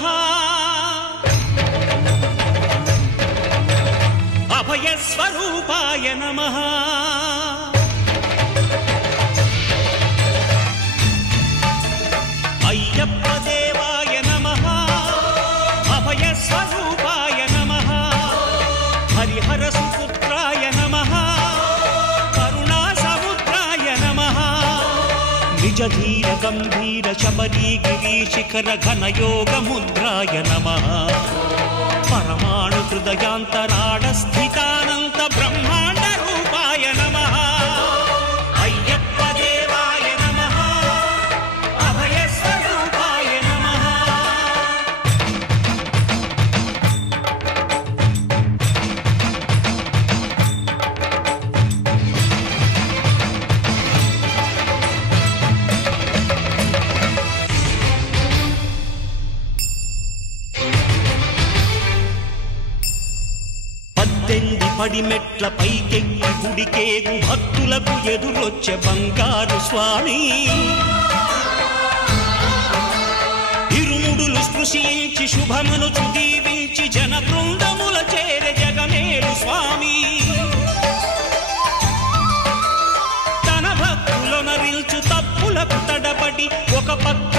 నమః అభయస్వరూపాయ నమః అయ్యప్ప దేవాయ నమః అభయస్వరూపాయ నమః హరిహర సుపుత్రాయ నమః కరుణా సముద్రాయ నమః నిజ ధీర గంభీర శబరీ గిరీశిఖర ఘనయోగ ముద్రాయ నమః పరమాణు హృదయాంతరాడ స్థితానంత బ్రహ్మాండ రూపాయ నమః అయ్యప్ప దేవాయ నమః అభయస్వరూపాయ నమః పడిమెట్ల పైకెక్కి గుడికేగు భక్తులకు ఎదురొచ్చే బంగారు స్వామి ఇరుముడులు స్పృశించి శుభమనుచు దీవించి జన బృందముల చేరే జగమేలు స్వామి తన భక్తుల నరిల్చు తప్పులకు తడబడి ఒక పక్క